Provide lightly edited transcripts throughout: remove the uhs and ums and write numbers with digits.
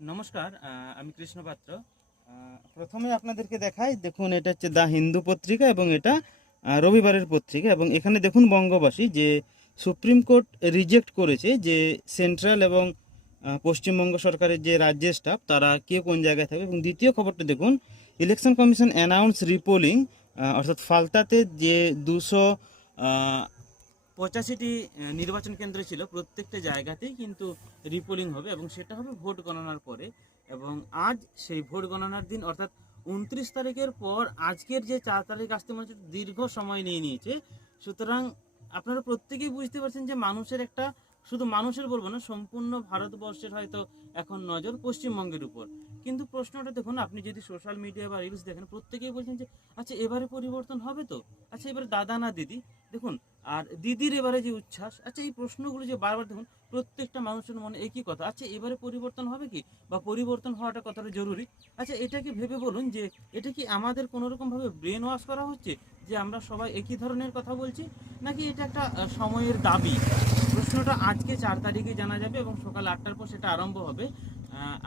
নমস্কার, আমি কৃষ্ণ পাত্র। প্রথমে আপনাদেরকে দেখাই, দেখুন এটা হচ্ছে দ্য হিন্দু পত্রিকা এবং এটা রবিবারের পত্রিকা। এবং এখানে দেখুন বঙ্গবাসী যে সুপ্রিম কোর্ট রিজেক্ট করেছে যে সেন্ট্রাল এবং পশ্চিমবঙ্গ সরকারের যে রাজ্যের স্টাফ তারা কে কোন জায়গায় থাকবে। এবং দ্বিতীয় খবরটা দেখুন, ইলেকশন কমিশন অ্যানাউন্স রিপোলিং, অর্থাৎ ফালতাতে যে 285টি নির্বাচন কেন্দ্র ছিল প্রত্যেকটা জায়গাতেই কিন্তু রিপোলিং হবে এবং সেটা হবে ভোট গণনার পরে। এবং আজ সেই ভোট গণনার দিন, অর্থাৎ 29 তারিখের পর আজকের যে 4 তারিখ আসতে মনে হচ্ছে দীর্ঘ সময় নিয়ে নিয়েছে। সুতরাং আপনারা প্রত্যেকেই বুঝতে পারছেন যে মানুষের একটা, শুধু মানুষের বলবো না, সম্পূর্ণ ভারতবর্ষের হয়তো এখন নজর পশ্চিমবঙ্গের উপর। কিন্তু প্রশ্নটা দেখুন, আপনি যদি সোশ্যাল মিডিয়া বা রিলস দেখেন, প্রত্যেকেই বলছেন যে আচ্ছা এবারে পরিবর্তন হবে তো, আচ্ছা এবারে দাদা না দিদি। দেখুন, আর দিদির এবারে যে উচ্ছ্বাস, আচ্ছা এই প্রশ্নগুলো যে বারবার দেখুন প্রত্যেকটা মানুষের মনে একই কথা, আচ্ছা এবারে পরিবর্তন হবে কি, বা পরিবর্তন হওয়াটা কতটা জরুরি। আচ্ছা এটাকে ভেবে বলুন যে এটা কি আমাদের কোনো রকম ভাবে ব্রেন ওয়াশ করা হচ্ছে যে আমরা সবাই একই ধরনের কথা বলছি, নাকি এটা একটা সময়ের দাবি। প্রশ্নটা আজকে 4 তারিখে জানা যাবে এবং সকাল 8টার পর সেটা আরম্ভ হবে।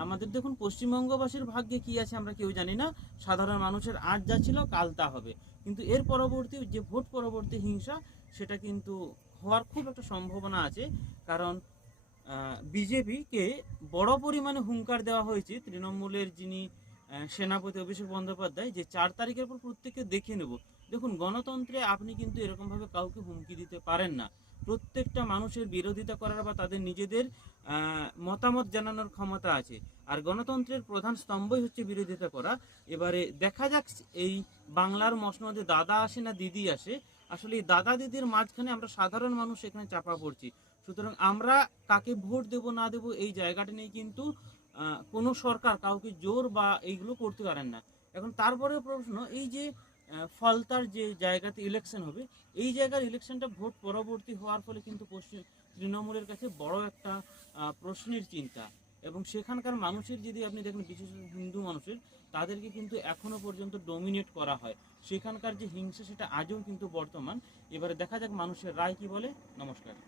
আমাদের দেখুন পশ্চিমবঙ্গবাসীর ভাগ্যে কি আছে আমরা কেউ জানি না। সাধারণ মানুষের আজ যা ছিল কাল তা হবে, কিন্তু এর পরবর্তী যে ভোট পরবর্তী হিংসা, সেটা কিন্তু হওয়ার খুব একটা সম্ভাবনা আছে। কারণ বিজেপিকে বড় পরিমাণে হুঙ্কার দেওয়া হয়েছে তৃণমূলের যিনি সেনাপতি অভিষেক বন্দ্যোপাধ্যায়, যে 4 তারিখের পর প্রত্যেককে দেখে নেব। দেখুন, গণতন্ত্রে আপনি কিন্তু এরকমভাবে কাউকে হুমকি দিতে পারেন না। প্রত্যেকটা মানুষের বিরোধিতা করার বা তাদের নিজেদের মতামত জানানোর ক্ষমতা আছে। আর গণতন্ত্রের প্রধান স্তম্ভই হচ্ছে বিরোধিতা করা। এবারে দেখা যাক এই বাংলার মসনদে দাদা আসে না দিদি আসে। আসলে এই দাদা দিদির মাঝখানে আমরা সাধারণ মানুষ এখানে চাপা পড়ছি। সুতরাং আমরা কাকে ভোট দেব না দেব এই জায়গাটা নিয়ে কিন্তু কোনো সরকার কাউকে জোর বা এইগুলো করতে পারেন না। এখন তারপরে প্রশ্ন, এই যে ফলতার যে জায়গাতে ইলেকশন হবে, এই জায়গার ইলেকশনটা ভোট পরবর্তী হওয়ার ফলে কিন্তু পশ্চিম তৃণমূলের কাছে বড় একটা প্রশ্নের চিন্তা। এবং সেখানকার মানুষের যদি আপনি দেখেন, বিশেষ হিন্দু মানুষের, তাদেরকে কিন্তু এখনো পর্যন্ত ডমিনেট করা হয়। সেখানকার যে হিংসা সেটা আজও কিন্তু বর্তমান। এবারে দেখা যাক মানুষের রায় কি বলে। নমস্কার।